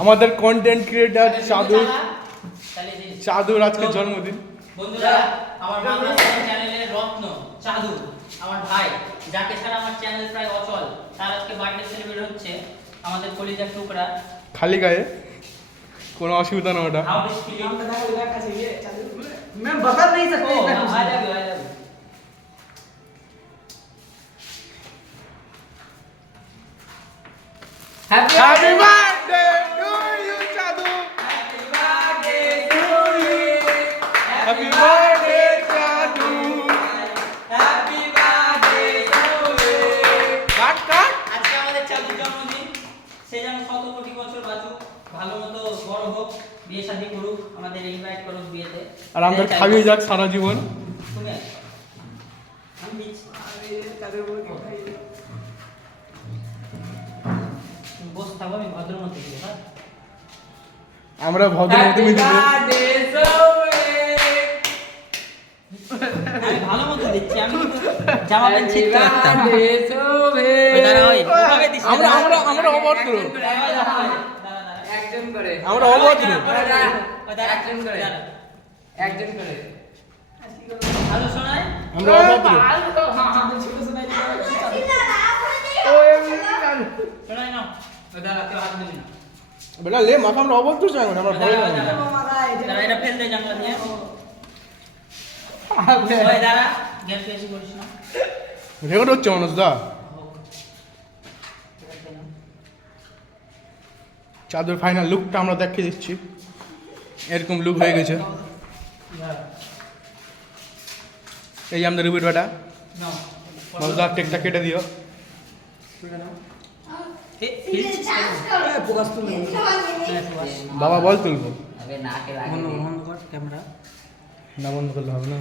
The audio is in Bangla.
আমাদের কন্টেন্ট ক্রিয়েটর চাঁদুর আজকে জন্মদিন। বন্ধুরা, আমার বাংলা চ্যানেলের রত্ন চাঁদু, আমার ভাই, যাকে ছাড়া আমার চ্যানেল প্রায় অচল, তার আজকে বার্থডে সেলিব্রেট হচ্ছে। আমাদের কলিজার টুকরা, খালি গায়ে, কোনো অসুবিধা না ওটা। How is feeling? मैं बता नहीं सकते इतना कुछ। I love you. Happy Happy birthday to you, Chandu. Happy birthday to you. Happy birthday, Chandu. Happy birthday to you. Cut cut. আজকে আমাদের চাঁদুর জন্মদিন। সে যেন শত কোটি বছর বাঁচুক, ভালো মতো বড় হোক, বিয়ে শাদী করুক, আমাদের ইনভাইট করুক বিয়েতে। আর আমাদের খাইয়ে যাক সারা জীবন। তুমি আসো। আমি দিচ্ছি। তুমি বসে থাকো, আমি ভদ্র মতো দিই। হ্যাঁ, আমরা ভদ্র তুমি দিব। আমি ভালো মতো দিচ্ছি। আমি কিন্তু জামা প্যান্ট ছিঁড়তে পারতাম। ওই দাঁড়া, ওই ওভাবে দিস না। আমরা অভদ্র। একজন করে আমরা অভদ্র। ওই দাঁড়া, একজন করে দাঁড়া। একজন করে ভালো শোনায়? আমরা অভদ্র। শোনায় না? ওই দাঁড়া, কেউ হাত দিবি না। বেটা লে মাথা, আমরা অভদ্র চাই না, আমরা ভয় দাঁড়া, লাগে না। দাঁড়া, এটা ফেল দে জানলা দিয়ে। ওই দাঁড়া, গ্যাস বেশি করিস না। রেকর্ড হচ্ছে মানুষ দা। চাঁদের ফাইনাল লুকটা আমরা দেখিয়ে দিচ্ছি। এরকম লুক হয়ে গেছে। এই আমাদের রুবির বেটা। নাও। মজা কেকটা কেটে দিও। বাবা বল তুলবো अबे नाक के लागे বন্ধ কর ক্যামেরা। না, বন্ধ করলে হবে না।